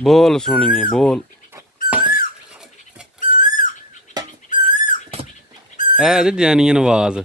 बोल सुनिए बोल है जैनियन आवाज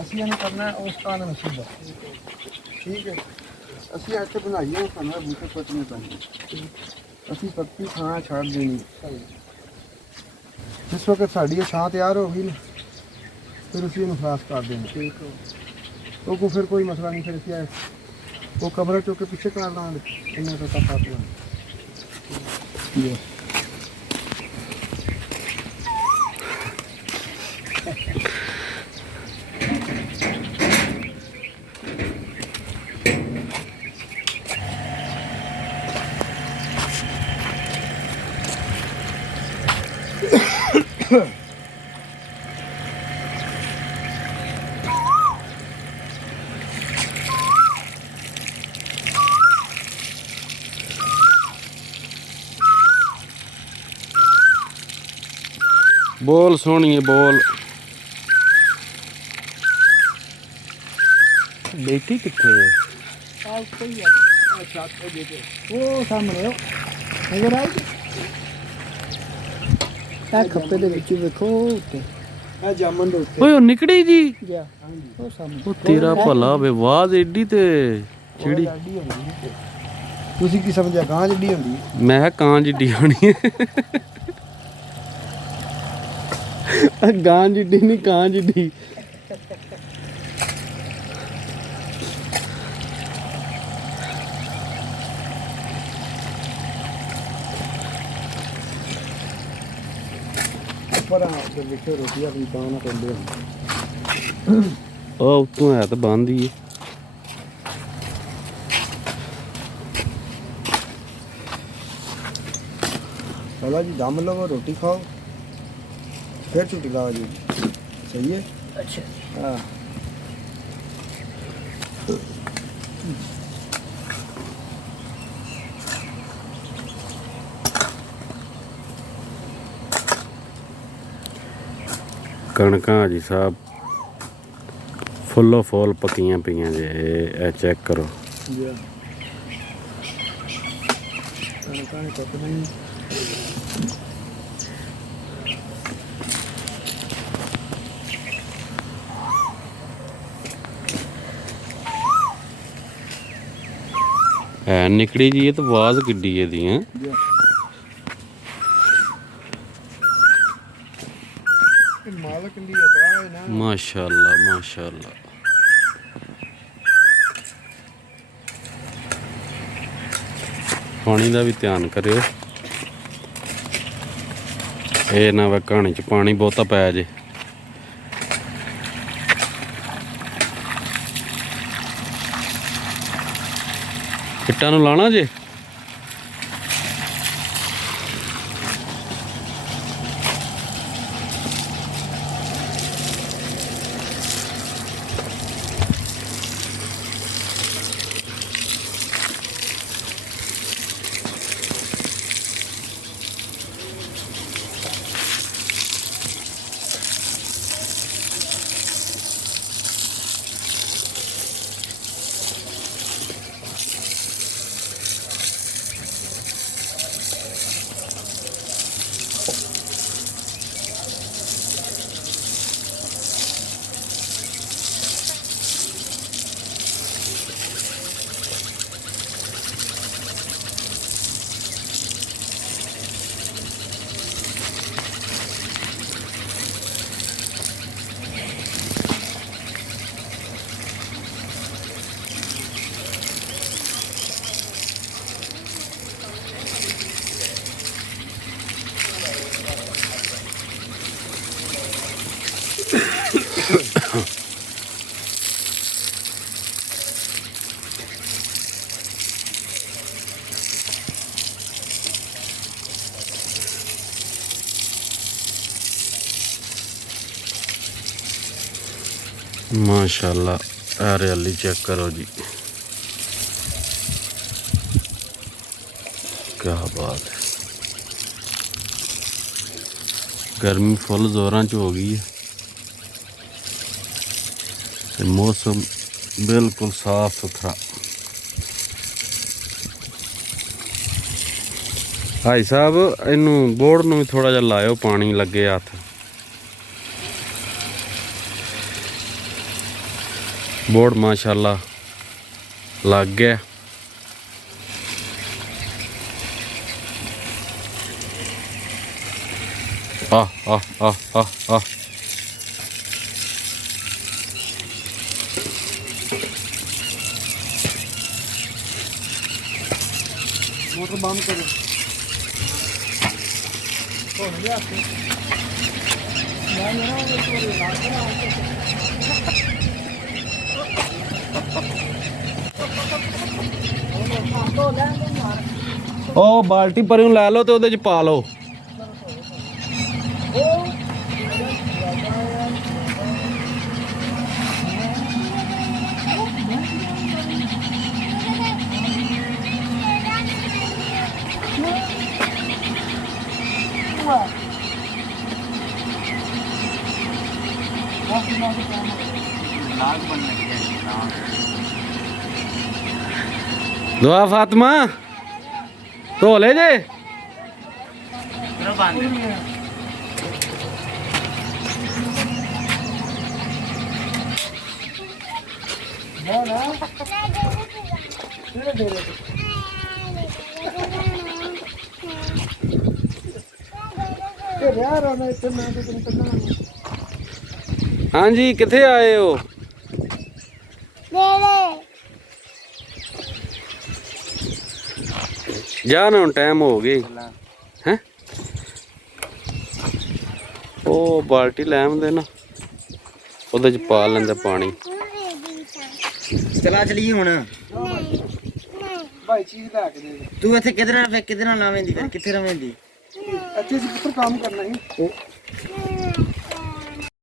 ਅਸੀਂ ਇਹਨੂੰ ਕਰਨਾ ਉਸ ਕਾਰਨ ਮਸੀਬਾ ਠੀਕ ਹੈ। ਅਸੀਂ ਇੱਥੇ ਬਣਾਈਏ ਸਾਨੂੰ ਬੂਟੇ ਪੱਟਣੇ ਪੈਂਦੇ, ਅਸੀਂ ਪੱਤੀ ਥਾਂ ਛੱਡ ਦੇਣੀ। ਜਿਸ ਵਕਤ ਸਾਡੀ ਛਾਂ ਤਿਆਰ ਹੋ ਗਈ ਨਾ ਫਿਰ ਅਸੀਂ ਇਹਨੂੰ ਫਰਾਸ ਕਰ ਦੇਣਾ। ਉਹ ਕੋ ਫਿਰ ਕੋਈ ਮਸਲਾ ਨਹੀਂ, ਫਿਰ ਅਸੀਂ ਉਹ ਕਮਰਾ ਚੁੱਕ ਕੇ ਪਿੱਛੇ ਕਰ ਦਾਂਗੇ ਇਹਨਾਂ ਤੋਂ ਤਾਂ ਫਾਟ ਲਾਂਗੇ। बोल सोनिए बोल बेटी कितने है वो सामने नजर आई खप्पे दे विच वेखो उत्ते ए जामन दे उत्ते ओए ओ निकड़ी जी जा ओ सामने ओ तेरा भला वे आवाज एडी ते चिड़ी ਤੁਸੀਂ ਕੀ ਸਮਝਿਆ ਗਾਂ ਜਿੱਡੀ ਹੁੰਦੀ? मैं कां जिड्डी होनी है गां जिड्डी नहीं कां जिड्डी ਪਰ ਆ ਤੇ ਲਿਖੇ ਰੋਟੀ ਆਪਣੀ ਗਾਂ ਨਾਲ ਕਹਿੰਦੇ ਹਨ। ओ उतों है तो बंद ही है चलो जी दम लो रोटी खाओ फिर छुट्टी लाओ जी। सही है। अच्छा हाँ कणकां जी साहब फुल्लो फुल पक्कियां पईयां जे ए चेक करो जी कणकां ने पक नहीं है निकड़ी जी ये तो आवाज किड्डी है दी हैं मालक दी अता है ना माशाअल्लाह माशाअल्लाह पानी का भी ध्यान करियो ये ना वे कहानी च पानी बहुता पै जे इट्टां नूं लाना जे माशाल्लाह हरियाली चेक करो जी, क्या बात है। गर्मी फुल जोरां च हो गई है ते मौसम बिल्कुल साफ सुथरा। भाई साहब इनू बोर्ड नूं भी थोड़ा जिहा लाओ, पानी लगे हथ। बोर्ड माशाल्लाह लग गया। आ आ आ आ आ मोटर बंद करो। ओ बाल्टी परों लै लो तो उहदे च पा लो। दुआ फातिमा धो ले जे। हाँ जी किथे आए हो? जा ना टाइम हो गई है। ओ बाल्टी लै आंदे ना, ओहदे च पा लेंदे पानी। चला चलिए हुण। भाई चीज ला के दे। तू इत्थे किधर लावेंदी फिर कित्थे रवेंदी? अच्छे से पुत्र काम करना ही।